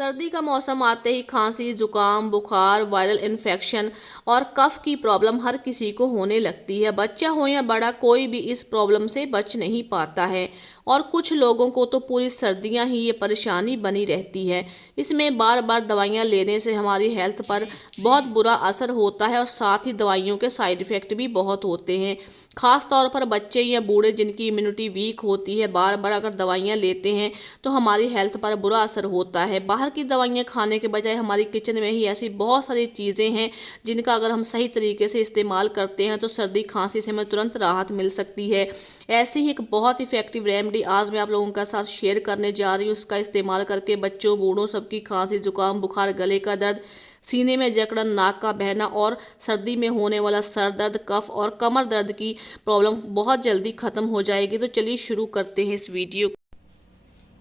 सर्दी का मौसम आते ही खांसी, जुकाम, बुखार, वायरल इन्फेक्शन और कफ की प्रॉब्लम हर किसी को होने लगती है। बच्चा हो या बड़ा, कोई भी इस प्रॉब्लम से बच नहीं पाता है और कुछ लोगों को तो पूरी सर्दियां ही ये परेशानी बनी रहती है। इसमें बार बार दवाइयां लेने से हमारी हेल्थ पर बहुत बुरा असर होता है और साथ ही दवाइयों के साइड इफ़ेक्ट भी बहुत होते हैं। खास तौर पर बच्चे या बूढ़े जिनकी इम्यूनिटी वीक होती है, बार बार अगर दवाइयाँ लेते हैं तो हमारी हेल्थ पर बुरा असर होता है। बाहर की दवाइयाँ खाने के बजाय हमारी किचन में ही ऐसी बहुत सारी चीज़ें हैं जिनका अगर हम सही तरीके से इस्तेमाल करते हैं तो सर्दी खांसी से हमें तुरंत राहत मिल सकती है। ऐसी ही एक बहुत इफेक्टिव रेमेडी आज मैं आप लोगों के साथ शेयर करने जा रही हूँ। उसका इस्तेमाल करके बच्चों, बूढ़ों सबकी खांसी, जुकाम, बुखार, गले का दर्द, सीने में जकड़न, नाक का बहना और सर्दी में होने वाला सर दर्द, कफ और कमर दर्द की प्रॉब्लम बहुत जल्दी ख़त्म हो जाएगी। तो चलिए शुरू करते हैं इस वीडियो को।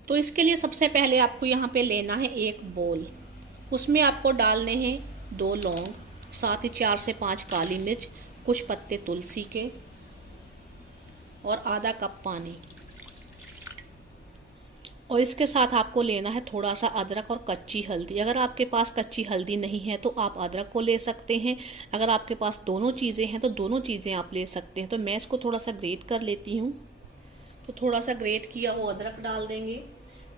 तो इसके लिए सबसे पहले आपको यहाँ पे लेना है एक बोल। उसमें आपको डालने हैं 2 लौंग, साथ ही 4 से 5 काली मिर्च, कुछ पत्ते तुलसी के और आधा कप पानी। और इसके साथ आपको लेना है थोड़ा सा अदरक और कच्ची हल्दी। अगर आपके पास कच्ची हल्दी नहीं है तो आप अदरक को ले सकते हैं। अगर आपके पास दोनों चीज़ें हैं तो दोनों चीज़ें आप ले सकते हैं। तो मैं इसको थोड़ा सा ग्रेट कर लेती हूँ। तो थोड़ा सा ग्रेट किया वो अदरक डाल देंगे,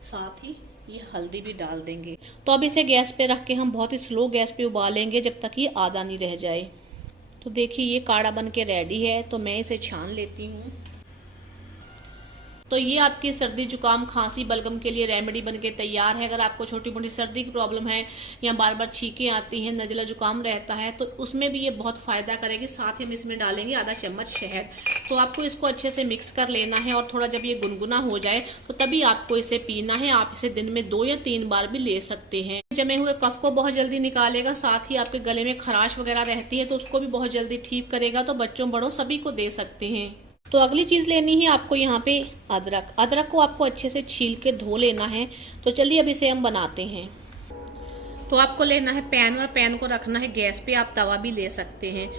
साथ ही ये हल्दी भी डाल देंगे। तो अब इसे गैस पे रख के हम बहुत ही स्लो गैस पे उबालेंगे जब तक ये आधा नहीं रह जाए। तो देखिए ये काढ़ा बन के रेडी है। तो मैं इसे छान लेती हूँ। तो ये आपकी सर्दी, जुकाम, खांसी, बलगम के लिए रेमेडी बनके तैयार है। अगर आपको छोटी मोटी सर्दी की प्रॉब्लम है या बार बार छींकें आती हैं, नज़ला जुकाम रहता है, तो उसमें भी ये बहुत फ़ायदा करेगी। साथ ही हम इसमें डालेंगे आधा चम्मच शहद। तो आपको इसको अच्छे से मिक्स कर लेना है और थोड़ा जब ये गुनगुना हो जाए तो तभी आपको इसे पीना है। आप इसे दिन में 2 या 3 बार भी ले सकते हैं। जमे हुए कफ को बहुत जल्दी निकालेगा, साथ ही आपके गले में खराश वगैरह रहती है तो उसको भी बहुत जल्दी ठीक करेगा। तो बच्चों, बड़ों सभी को दे सकते हैं। तो अगली चीज़ लेनी है आपको यहाँ पे अदरक। अदरक को आपको अच्छे से छील के धो लेना है। तो चलिए अब इसे हम बनाते हैं। तो आपको लेना है पैन और पैन को रखना है गैस पे। आप तवा भी ले सकते हैं।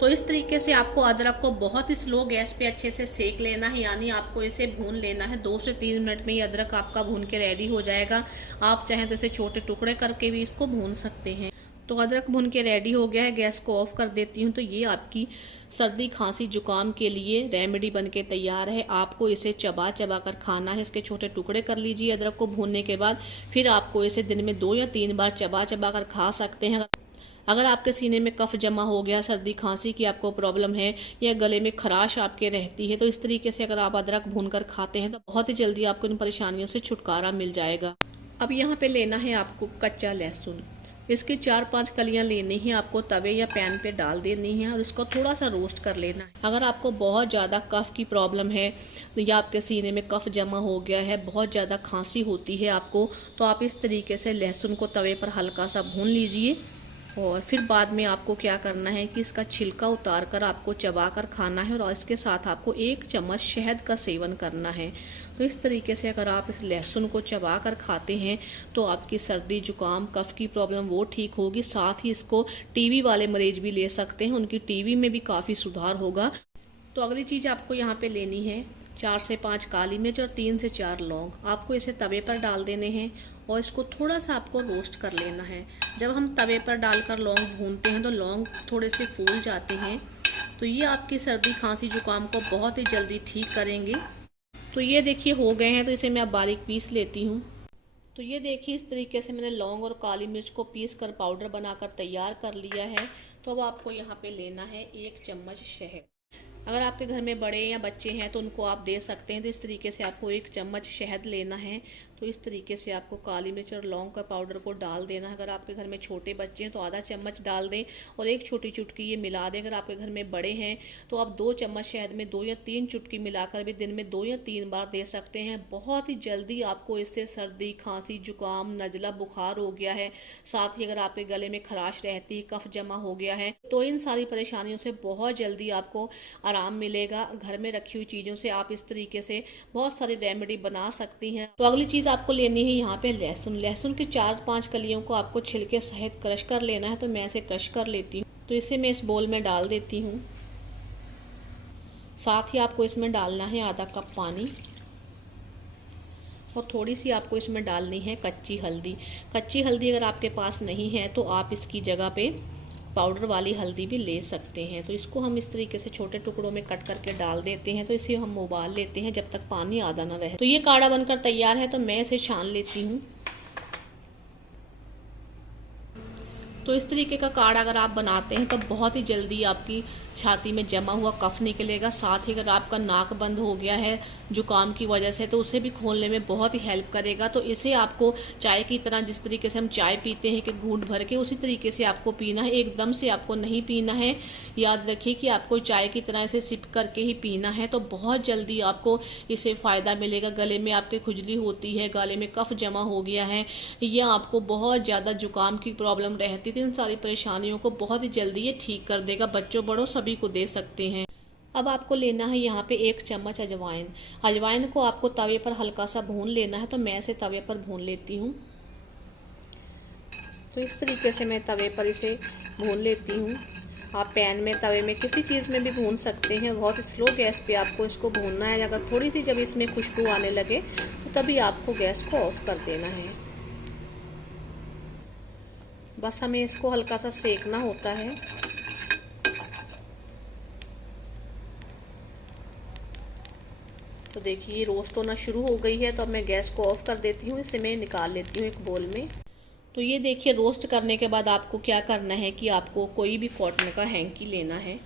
तो इस तरीके से आपको अदरक को बहुत ही स्लो गैस पे अच्छे से सेक लेना है, यानी आपको इसे भून लेना है। 2 से 3 मिनट में ये अदरक आपका भून के रेडी हो जाएगा। आप चाहें तो इसे छोटे टुकड़े करके भी इसको भून सकते हैं। तो अदरक भून के रेडी हो गया है। गैस को ऑफ कर देती हूँ। तो ये आपकी सर्दी, खांसी, जुकाम के लिए रेमेडी बनके तैयार है। आपको इसे चबा चबा कर खाना है। इसके छोटे टुकड़े कर लीजिए अदरक को भूनने के बाद। फिर आपको इसे दिन में 2 या 3 बार चबा चबा कर खा सकते हैं। अगर आपके सीने में कफ जमा हो गया, सर्दी खांसी की आपको प्रॉब्लम है या गले में खराश आपके रहती है, तो इस तरीके से अगर आप अदरक भूनकर खाते हैं तो बहुत ही जल्दी आपको इन परेशानियों से छुटकारा मिल जाएगा। अब यहाँ पे लेना है आपको कच्चा लहसुन। इसकी 4-5 कलियां लेनी है। आपको तवे या पैन पे डाल देनी है और इसको थोड़ा सा रोस्ट कर लेना है। अगर आपको बहुत ज़्यादा कफ की प्रॉब्लम है या आपके सीने में कफ जमा हो गया है, बहुत ज़्यादा खांसी होती है आपको, तो आप इस तरीके से लहसुन को तवे पर हल्का सा भून लीजिए। और फिर बाद में आपको क्या करना है कि इसका छिलका उतार कर आपको चबा कर खाना है और इसके साथ आपको 1 चम्मच शहद का सेवन करना है। तो इस तरीके से अगर आप इस लहसुन को चबा कर खाते हैं तो आपकी सर्दी, जुकाम, कफ की प्रॉब्लम वो ठीक होगी। साथ ही इसको टीबी वाले मरीज भी ले सकते हैं, उनकी टीबी में भी काफ़ी सुधार होगा। तो अगली चीज़ आपको यहाँ पे लेनी है 4 से 5 काली मिर्च और 3 से 4 लौंग। आपको इसे तवे पर डाल देने हैं और इसको थोड़ा सा आपको रोस्ट कर लेना है। जब हम तवे पर डालकर लौंग भूनते हैं तो लौंग थोड़े से फूल जाते हैं। तो ये आपकी सर्दी, खांसी, जुकाम को बहुत ही जल्दी ठीक करेंगे। तो ये देखिए हो गए हैं। तो इसे मैं अब बारीक पीस लेती हूँ। तो ये देखिए इस तरीके से मैंने लौंग और काली मिर्च को पीस कर पाउडर बनाकर तैयार कर लिया है। तो अब आपको यहाँ पे लेना है 1 चम्मच शहद। अगर आपके घर में बड़े या बच्चे हैं तो उनको आप दे सकते हैं। तो इस तरीके से आपको 1 चम्मच शहद लेना है। तो इस तरीके से आपको काली मिर्च और लौंग का पाउडर को डाल देना है। अगर आपके घर में छोटे बच्चे हैं तो आधा चम्मच डाल दें और 1 छोटी चुटकी ये मिला दें। अगर आपके घर में बड़े हैं तो आप 2 चम्मच शहद में 2 या 3 चुटकी मिलाकर भी दिन में 2 या 3 बार दे सकते हैं। बहुत ही जल्दी आपको इससे सर्दी, खांसी, जुकाम, नज़ला, बुखार हो गया है, साथ ही अगर आपके गले में खराश रहती है, कफ जमा हो गया है, तो इन सारी परेशानियों से बहुत जल्दी आपको आराम मिलेगा। घर में रखी हुई चीज़ों से आप इस तरीके से बहुत सारी रेमेडी बना सकती हैं। तो अगली चीज़ आपको लेनी है यहाँ पे लहसुन। लहसुन की 4-5 कलियों को आपको छिलके सहित क्रश कर लेना है। तो मैं इसे क्रश कर लेती हूँ। तो इसे मैं इस बोल में डाल देती हूँ। साथ ही आपको इसमें डालना है आधा कप पानी। और थोड़ी सी आपको इसमें डालनी है कच्ची हल्दी। कच्ची हल्दी अगर आपके पास नहीं है तो आप इसकी जगह पे पाउडर वाली हल्दी भी ले सकते हैं। तो इसको हम इस तरीके से छोटे टुकड़ों में कट करके डाल देते हैं। तो इसे हम उबाल लेते हैं जब तक पानी आधा ना रहे। तो ये काढ़ा बनकर तैयार है, तो मैं इसे छान लेती हूँ। तो इस तरीके का काढ़ा अगर आप बनाते हैं तो बहुत ही जल्दी आपकी छाती में जमा हुआ कफ निकलेगा। साथ ही अगर आपका नाक बंद हो गया है जुकाम की वजह से तो उसे भी खोलने में बहुत ही हेल्प करेगा। तो इसे आपको चाय की तरह, जिस तरीके से हम चाय पीते हैं कि घूंट भर के, उसी तरीके से आपको पीना है। एकदम से आपको नहीं पीना है। याद रखिए कि आपको चाय की तरह इसे सिप करके ही पीना है। तो बहुत जल्दी आपको इससे फ़ायदा मिलेगा। गले में आपके खुजली होती है, गले में कफ जमा हो गया है, या आपको बहुत ज़्यादा जुकाम की प्रॉब्लम रहती थी, इन सारी परेशानियों को बहुत ही जल्दी ये ठीक कर देगा। बच्चों बड़ों सभी को दे सकते हैं। अब आपको लेना है यहाँ पे 1 चम्मच अजवाइन। अजवाइन को आपको तवे पर हल्का सा भून लेना है। तो मैं इसे तवे पर भून लेती हूँ। तो इस तरीके से मैं तवे पर इसे भून लेती हूँ। आप पैन में, तवे में, किसी चीज़ में भी भून सकते हैं। बहुत स्लो गैस पे आपको इसको भूनना है। अगर थोड़ी सी जब इसमें खुशबू आने लगे तो तभी आपको गैस को ऑफ कर देना है। बस हमें इसको हल्का सा सेकना होता है। तो देखिए ये रोस्ट होना शुरू हो गई है। तो अब मैं गैस को ऑफ कर देती हूँ। इसे मैं निकाल लेती हूँ एक बोल में। तो ये देखिए रोस्ट करने के बाद आपको क्या करना है कि आपको कोई भी कॉटन का हैंकी लेना है,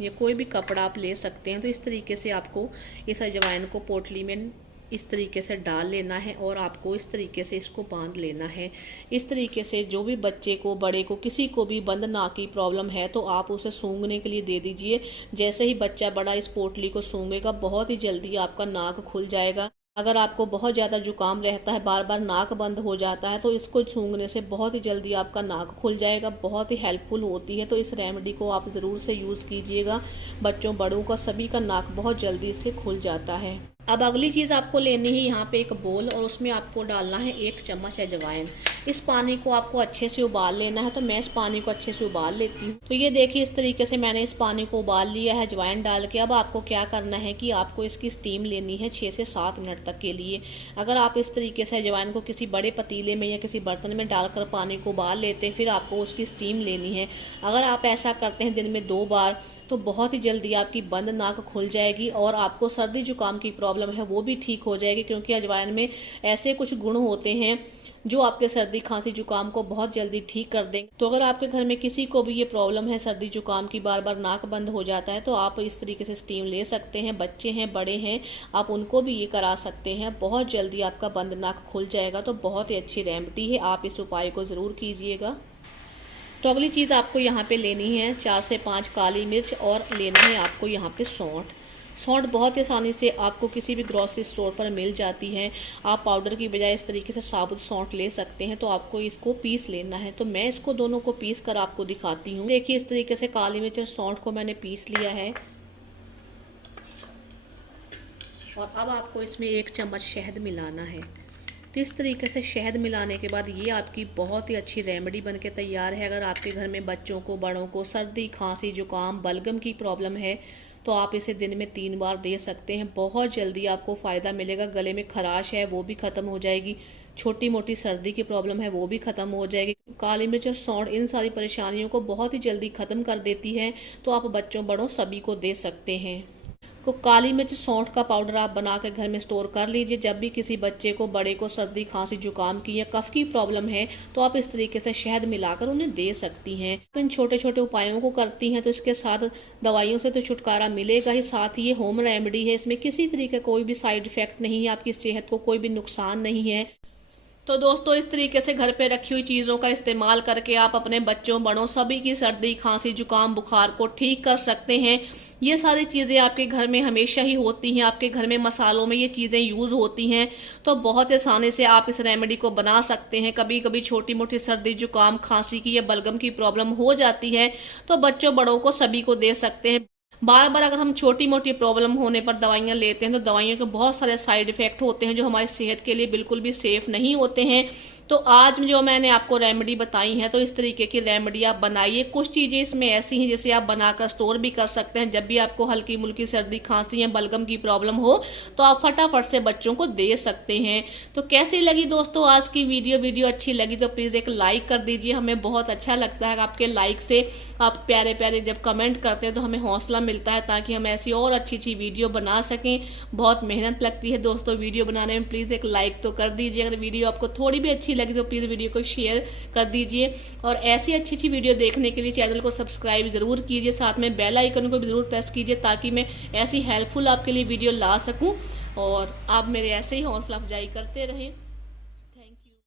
या कोई भी कपड़ा आप ले सकते हैं। तो इस तरीके से आपको इस अजवाइन को पोटली में इस तरीके से डाल लेना है और आपको इस तरीके से इसको बांध लेना है। इस तरीके से जो भी बच्चे को, बड़े को, किसी को भी बंद नाक की प्रॉब्लम है तो आप उसे सूंघने के लिए दे दीजिए। जैसे ही बच्चा बड़ा इस पोटली को सूंघेगा बहुत ही जल्दी आपका नाक खुल जाएगा। अगर आपको बहुत ज़्यादा जुकाम रहता है, बार बार नाक बंद हो जाता है, तो इसको सूंघने से बहुत ही जल्दी आपका नाक खुल जाएगा। बहुत ही हेल्पफुल होती है। तो इस रेमेडी को आप ज़रूर से यूज़ कीजिएगा। बच्चों बड़ों का सभी का नाक बहुत जल्दी से खुल जाता है। अब अगली चीज़ आपको लेनी है यहाँ पे एक बोल, और उसमें आपको डालना है 1 चम्मच अजवाइन। इस पानी को आपको अच्छे से उबाल लेना है। तो मैं इस पानी को अच्छे से उबाल लेती हूँ। तो ये देखिए इस तरीके से मैंने इस पानी को उबाल लिया है अजवाइन डाल के। अब आपको क्या करना है कि आपको इसकी स्टीम लेनी है 6 से 7 मिनट तक के लिए। अगर आप इस तरीके से अजवाइन को किसी बड़े पतीले में या किसी बर्तन में डालकर पानी को उबाल लेते हैं, फिर आपको उसकी स्टीम लेनी है। अगर आप ऐसा करते हैं दिन में 2 बार तो बहुत ही जल्दी आपकी बंद नाक खुल जाएगी और आपको सर्दी जुकाम की प्रॉब्लम है वो भी ठीक हो जाएगी। क्योंकि अजवाइन में ऐसे कुछ गुण होते हैं जो आपके सर्दी खांसी जुकाम को बहुत जल्दी ठीक कर देंगे। तो अगर आपके घर में किसी को भी ये प्रॉब्लम है सर्दी जुकाम की, बार बार नाक बंद हो जाता है, तो आप इस तरीके से स्टीम ले सकते हैं। बच्चे हैं, बड़े हैं, आप उनको भी ये करा सकते हैं। बहुत जल्दी आपका बंद नाक खुल जाएगा। तो बहुत ही अच्छी रेमेडी है, आप इस उपाय को ज़रूर कीजिएगा। तो अगली चीज़ आपको यहाँ पे लेनी है 4 से 5 काली मिर्च, और लेना है आपको यहाँ पे सौंठ। सौंठ बहुत ही आसानी से आपको किसी भी ग्रॉसरी स्टोर पर मिल जाती है। आप पाउडर की बजाय इस तरीके से साबुत सौंठ ले सकते हैं। तो आपको इसको पीस लेना है। तो मैं इसको दोनों को पीस कर आपको दिखाती हूँ। देखिए इस तरीके से काली मिर्च और सौंठ को मैंने पीस लिया है। और अब आपको इसमें 1 चम्मच शहद मिलाना है। तो इस तरीके से शहद मिलाने के बाद ये आपकी बहुत ही अच्छी रेमेडी बनके तैयार है। अगर आपके घर में बच्चों को, बड़ों को सर्दी, खांसी, जुकाम, बलगम की प्रॉब्लम है तो आप इसे दिन में 3 बार दे सकते हैं। बहुत जल्दी आपको फ़ायदा मिलेगा। गले में खराश है वो भी ख़त्म हो जाएगी। छोटी मोटी सर्दी की प्रॉब्लम है वो भी ख़त्म हो जाएगी। काली मिर्च और सौंठ इन सारी परेशानियों को बहुत ही जल्दी ख़त्म कर देती है। तो आप बच्चों, बड़ों सभी को दे सकते हैं। तो काली मिर्च सौंठ का पाउडर आप बना के घर में स्टोर कर लीजिए। जब भी किसी बच्चे को, बड़े को सर्दी, खांसी, जुकाम की या कफ की प्रॉब्लम है तो आप इस तरीके से शहद मिलाकर उन्हें दे सकती हैं। तो इन छोटे छोटे उपायों को करती हैं तो इसके साथ दवाइयों से तो छुटकारा मिलेगा ही, साथ ही ये होम रेमेडी है। इसमें किसी तरीके कोई भी साइड इफेक्ट नहीं है, आपकी सेहत को कोई भी नुकसान नहीं है। तो दोस्तों इस तरीके से घर पे रखी हुई चीज़ों का इस्तेमाल करके आप अपने बच्चों, बड़ों सभी की सर्दी, खांसी, जुकाम, बुखार को ठीक कर सकते हैं। ये सारी चीज़ें आपके घर में हमेशा ही होती हैं। आपके घर में मसालों में ये चीज़ें यूज़ होती हैं। तो बहुत आसानी से आप इस रेमेडी को बना सकते हैं। कभी कभी छोटी मोटी सर्दी, जुकाम, खांसी की या बलगम की प्रॉब्लम हो जाती है तो बच्चों, बड़ों को सभी को दे सकते हैं। बार बार अगर हम छोटी मोटी प्रॉब्लम होने पर दवाइयाँ लेते हैं तो दवाइयों के बहुत सारे साइड इफेक्ट होते हैं जो हमारी सेहत के लिए बिल्कुल भी सेफ नहीं होते हैं। तो आज जो मैंने आपको रेमेडी बताई है, तो इस तरीके की रेमेडी आप बनाइए। कुछ चीज़ें इसमें ऐसी हैं जैसे आप बनाकर स्टोर भी कर सकते हैं। जब भी आपको हल्की मुल्की सर्दी खांसी या बलगम की प्रॉब्लम हो तो आप फटाफट से बच्चों को दे सकते हैं। तो कैसी लगी दोस्तों आज की वीडियो अच्छी लगी तो प्लीज़ एक लाइक कर दीजिए। हमें बहुत अच्छा लगता है आपके लाइक से, आप प्यारे प्यारे जब कमेंट करते हैं तो हमें हौसला मिलता है ताकि हम ऐसी और अच्छी वीडियो बना सकें। बहुत मेहनत लगती है दोस्तों वीडियो बनाने में। प्लीज़ एक लाइक तो कर दीजिए। अगर वीडियो आपको थोड़ी भी अच्छी लगी तो प्लीज़ वीडियो को शेयर कर दीजिए और ऐसी अच्छी वीडियो देखने के लिए चैनल को सब्सक्राइब जरूर कीजिए। साथ में बेल आइकन को भी जरूर प्रेस कीजिए ताकि मैं ऐसी हेल्पफुल आपके लिए वीडियो ला सकूं और आप मेरे ऐसे ही हौसला अफजाई करते रहें।